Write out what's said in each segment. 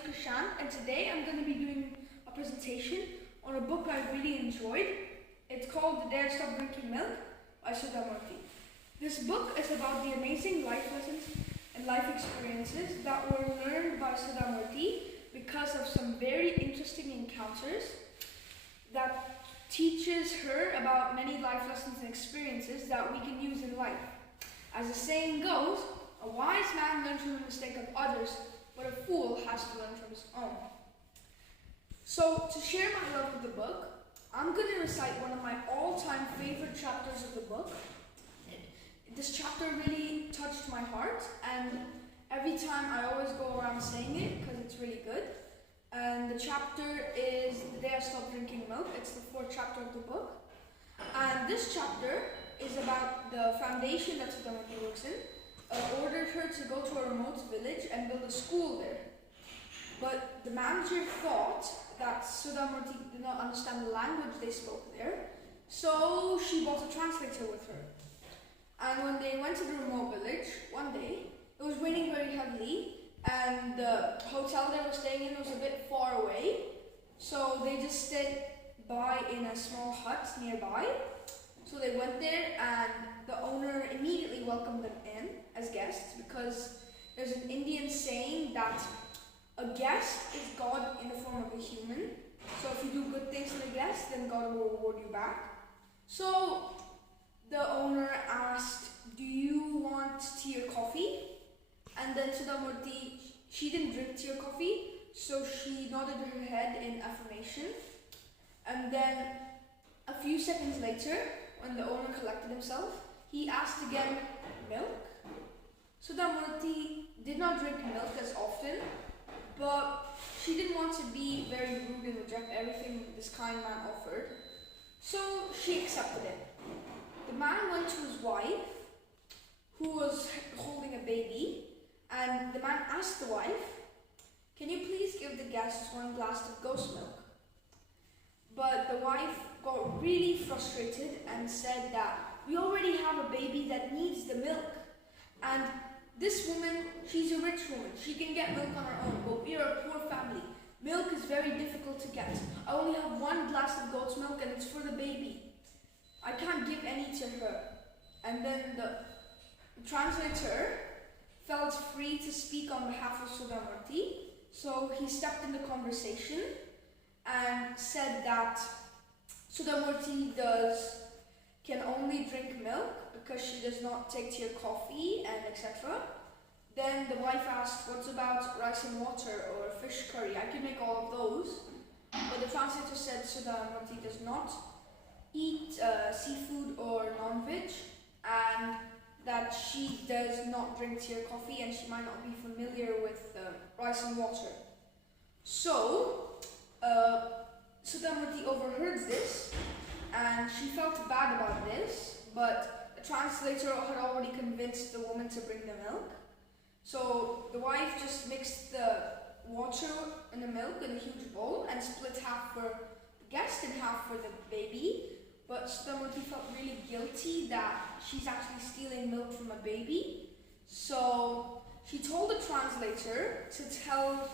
is Krishan, and today I'm going to be doing a presentation on a book I really enjoyed. It's called The Day I Stopped Drinking Milk by Sudha Murthy. This book is about the amazing life lessons and life experiences that were learned by Sudha Murthy because of some very interesting encounters that teaches her about many life lessons and experiences that we can use in life. As the saying goes, a wise man learns from the mistake of others, but a fool has to learn from his own. So, to share my love of the book, I'm going to recite one of my all-time favorite chapters of the book. This chapter really touched my heart, and every time I always go around saying it because it's really good. And the chapter is The Day I Stopped Drinking Milk. It's the fourth chapter of the book. And this chapter is about the foundation that Sudha Murthy works in. Ordered her to go to a remote village and build a school there. But the manager thought that Sudha Murthy did not understand the language they spoke there, so she brought a translator with her. And when they went to the remote village, one day, it was raining very heavily, and the hotel they were staying in was a bit far away, so they just stayed by in a small hut nearby. So they went there, and the owner immediately welcomed them in as guests, because there's an Indian saying that a guest is God in the form of a human. So if you do good things for the guest, then God will reward you back. So the owner asked, "Do you want tea or coffee?" And then Sudha Murthy, she didn't drink tea or coffee, so she nodded her head in affirmation. And then a few seconds later, when the owner collected himself, he asked again, "Milk?" Sudha Murthy did not drink milk as often, but she didn't want to be very rude and reject everything this kind man offered, so she accepted it. The man went to his wife, who was holding a baby, and the man asked the wife, "Can you please give the guests one glass of ghost milk?" But the wife got really frustrated and said that we already have a baby that needs the milk. And this woman, she's a rich woman. She can get milk on her own, but we are a poor family. Milk is very difficult to get. I only have one glass of goat's milk and it's for the baby. I can't give any to her. And then the translator felt free to speak on behalf of Sudha Murthy. So he stepped in the conversation and said that Sudha Murthy can only drink milk because she does not take tea or coffee and etc. Then the wife asked, "What's about rice and water or fish curry? I can make all of those." But the translator said Sudha Murthy does not eat seafood or non-veg, and that she does not drink tea or coffee, and she might not be familiar with rice and water. So Sudha Murthy overheard this, and she felt bad about this, but the translator had already convinced the woman to bring the milk. So the wife just mixed the water and the milk in a huge bowl and split half for the guest and half for the baby. But Sudha Murthy felt really guilty that she's actually stealing milk from a baby. So she told the translator to tell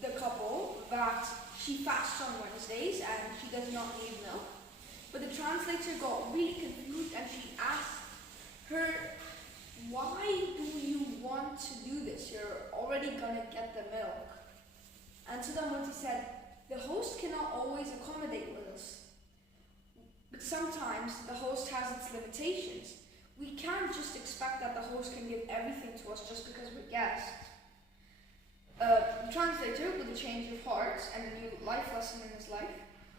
the couple that she fasts on Wednesdays and she does not need milk. But the translator got really confused and she asked her, "Why do you want to do this? You're already gonna get the milk." And Sudha Murthy said, "The host cannot always accommodate with us. But sometimes the host has its limitations. We can't just expect that the host can give everything to us just because we're guests." The translator, with a change of heart and a new life lesson in his life,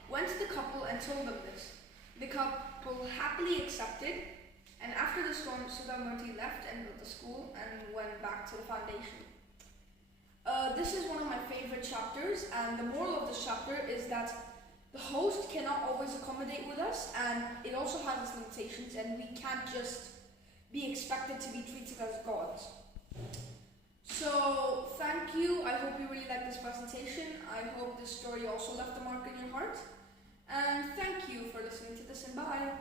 went to the couple and told them this. The couple happily accepted, and after the storm, Sudha Murthy left and built the school and went back to the foundation. This is one of my favorite chapters, and the moral of this chapter is that the host cannot always accommodate with us, and it also has its limitations, and we can't just be expected to be treated as gods. So, thank you. I hope you really liked this presentation. I hope this story also left a mark in your heart. And thank you for listening to this, and bye.